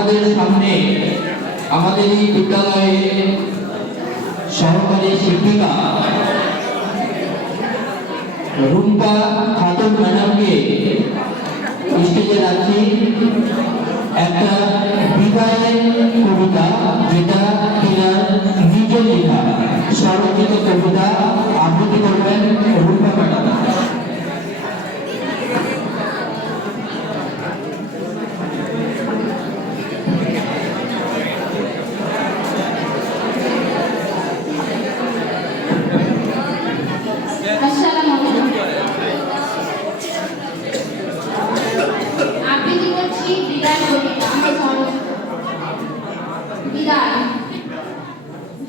আমাদের সামনে আমাদের এই বিদ্যালয়ের সহকারী শিক্ষিকা রুম্পা খাতুন ম্যাডামকে স্টেজে রাখছি একটা বিদায়ের কবিতা, যেটা তিনার নিজ লেখা স্বরচিত কবিতা আবৃত্তি করবেন রুম্পা ম্যাডাম।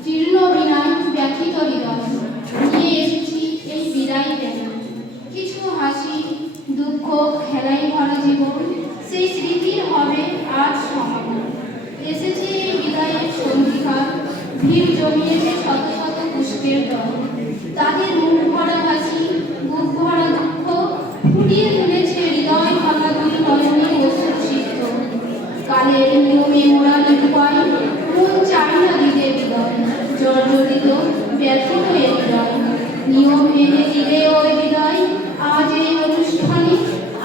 জীর্ণ বিনয় ব্যথিত হৃদয় নিয়ে এসেছি এই বিদায় দেন। কিছু হাসি দুঃখ খেলাই ভরা জীবন, সেই স্মৃতির হবে আজ সমাপন। এসেছে এই বিদায়ের সন্ধিকাল, ভিড় জমিয়েছে শত শত পুষ্পের দল। তাদের মুখ ভরা হাসি বুক ভরা দুঃখ ফুটিয়ে তুলেছে হৃদয় ভাঙা দুই নয়নে অশ্রুসিক্ত। কালের নিয়মে মোরা নিরুপায়, মন চায় না দিতে হৃদয়, জর্জরিত ব্যথিত এ হৃদয়। নিয়ম মেনে দিলে ওই হৃদয় আজ এই অনুষ্ঠানে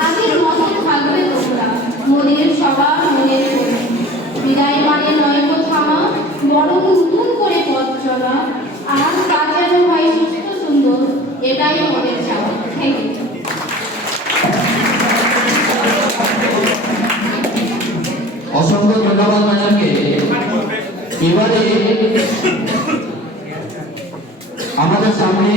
আগের মতো থাকবে তোমরা মোদের সবার মনের কোণে। বিদায় মানে নয়তো থামা, বরং নতুন করে পথ চলা। আর তা যেন হয় সুস্থ সুন্দর, এটাই মোদের চাওয়া। Thank you. অসংখ্য ধন্যবাদ ম্যাডামকে। এবারে আমাদের সামনে